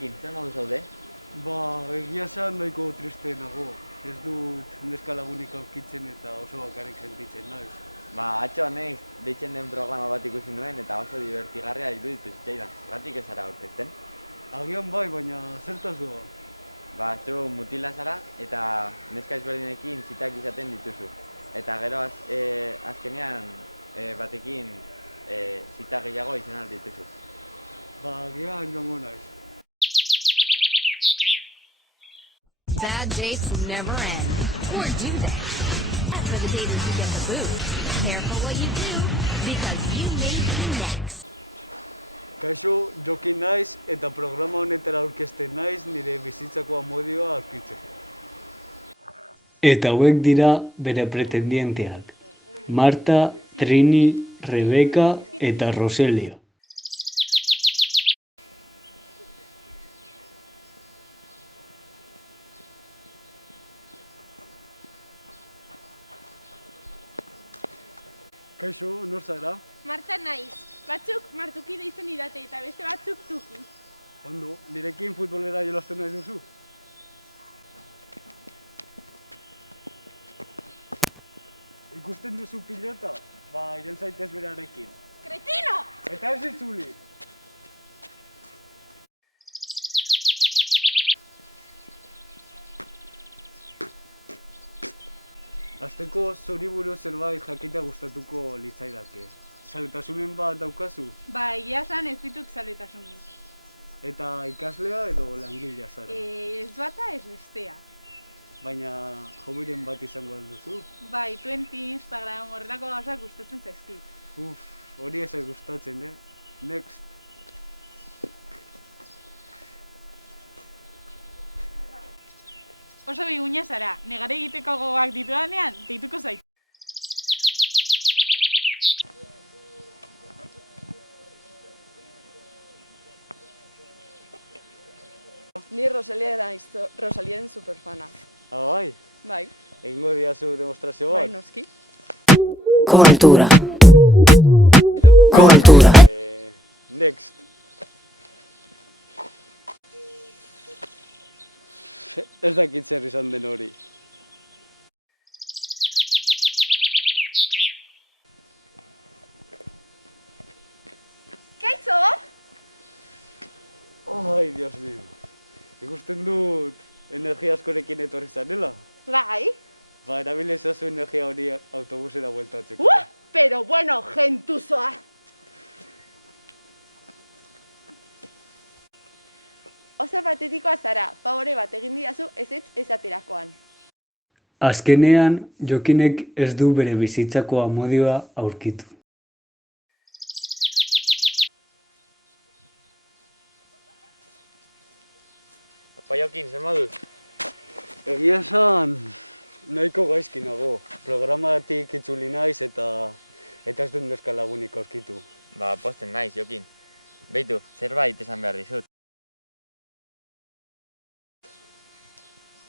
Jokin, zer modu zaude? Egia esan nahiko triste nago. Ez dut neska lagunik aurkitzen eta oso bakarrik sentitzen naiz. Atzo neiz deitzen den programa bat ikusi nuen eta oso divertigarria iruditu zitzaidan. Zergatik ez zara aurkezten? Agian bai, baina zertaz doa. Zu mutila zara eta neska ezberdinekin zitak izaten dituzu. Eta gero azkenean batekin zita gehiago izan dituzu. Agian joango naiz. Bad dates never end. Or do they? After the daters you get the boot, be careful what you do, because you may be next. Kaixo, Jokin naiz eta programa honetara aurkezten naiz nire bizitzako amodioa aurkitzeko. Eta hauek dira bere pretendienteak. Marta, Trini, Rebeka eta Roselio. Kaixo, nor zara? Marta naiz. Batzuk Martuki deitzen didate eta beste batzuk Tuki. Ondo, nirekin futbolera jolasten nahi duzu? Ikusten duzu pilota? Iren zaitez berarekin. Kretino! Eta ez itzuli! Azteko zuri buruz zerbait jakitea gustatuko litzaidake. Zaletasunen bat daukazu? Egia esan ez ditut zaletasunik. Eta ikaslea edo langilea zara? Ez bata ez bestea. Baina hobiren bat izango alduzu? Twenty, Instagram, horrelako gauzak gustatzen zaizkit. Hori ez gustatzen, Next. Oso biguina zara, negare egiteko gogoak ditudanean, deituko zait. Ni Rosalien superfana. Bai? Bai. Egingo diazu demostrazio bat? Bai, noski. Cultura. Cultura. Next. Ez dakit zer izan den hori. Kaixo! Ai, Dios mío. Ikusten dut energia askorekin etorri zanela. Bai. Erabili ezazu energia hori autobusera bueltatzeko. Pero bueno, gentuzoa! Oso patetikoa zara, favore bat egin didazu ezetz esaterakoan. Azkenean, Jokinek ez du bere bizitzako amodioa aurkitu. Jokin, zer moduz? Egia esan, nahiko gaizki nago. Programatik itzuli naiz eta ez dut neska lagunik aurkitu. Posten naiz, Jokin. Beitu, zerbait esan behar dizut.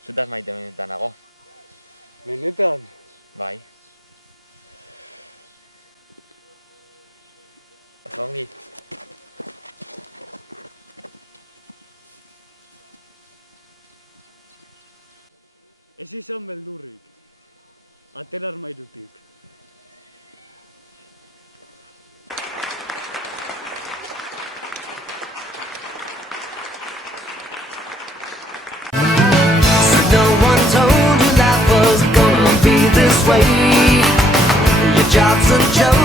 Zutaz maite minutan nago. Benetan? Bai. Oso ongi. Ez izan beldurrik. Atera armairutik. Way. Your job's a joke.